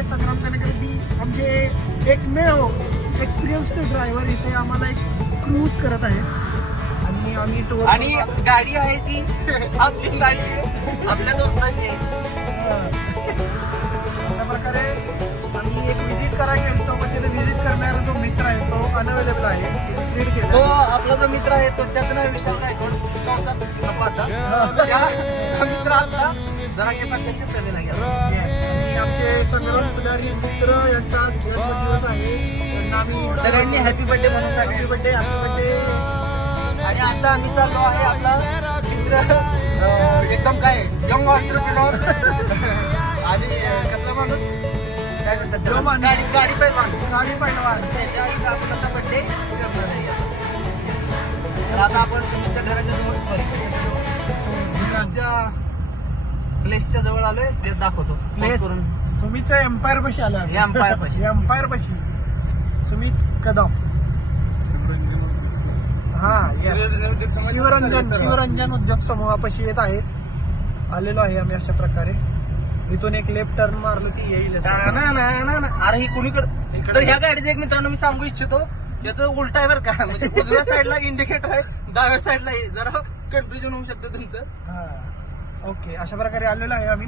आहे संग्राम कनेकरेड्डी, आमचे एकमेव एक्सपिरियन्स्ड ड्रायव्हर इथे आम्हाला एक क्रूज करत आहे आणि आम्ही टूर आणि गाडी आहे ती आपली नाही, आपल्या दोस्ताची आहे. अशा प्रकारे आम्ही एक व्हिजिट करायला गेलो, म्हणजे व्हिजिट करणारा जो मित्र आहे तो अनअवेलेबल आहे, ट्रीट तो केला. आपला जो मित्र आहे तो त्याचं नाव विशाल गायकवाड, चौकात छपाचा. त्या मित्राला जरा काही पक्षाच्या सेवेला गेला. आणि आमचे संग्राम पुजारी मित्र यांचा जन्मदिवस आहे, त्यांना आम्ही सगळ्यांनी हॅपी बर्थडे म्हणून हॅपी सांगा. Birthday, happy birthday. आणि आता आम्ही चाललो आहे आपला मित्र एकदम काय यंग ऑन्ट्रप्रिनॉर आणि कसला माणूस काय म्हणतात जो माणूस. गाडी पाहिजे माणूस. गाडी पहिलवान. त्याच्या आईचा आपण आता बर्थडे करणार आहे. तर आता आपण तुमच्या घराच्या जवळ प्लेसच्या जवळ आलोय, ते दाखवतो प्लेस करून. सुमितच्या एम्पायर पाशी आला. एम्पायर पाशी. एम्पायर पाशी सुमित कदम. हा शिवरंजन उद्योग समूहापाशी येत आहेत. आलेलो आहे आम्ही अशा प्रकारे. इथून एक लेफ्ट टर्न मारलं की येईल. अरे ही कुणीकडे, तर ह्या गाडीचं एक मित्रांनो मी सांगू इच्छितो, याचं उलट आहे बरं का, म्हणजे उजव्या साईडला इंडिकेटर आहे, डाव्या साईडला जरा कन्फ्युजन होऊ शकतं तुमचं. ओके, अशा प्रकारे आलेलो आहे आम्ही.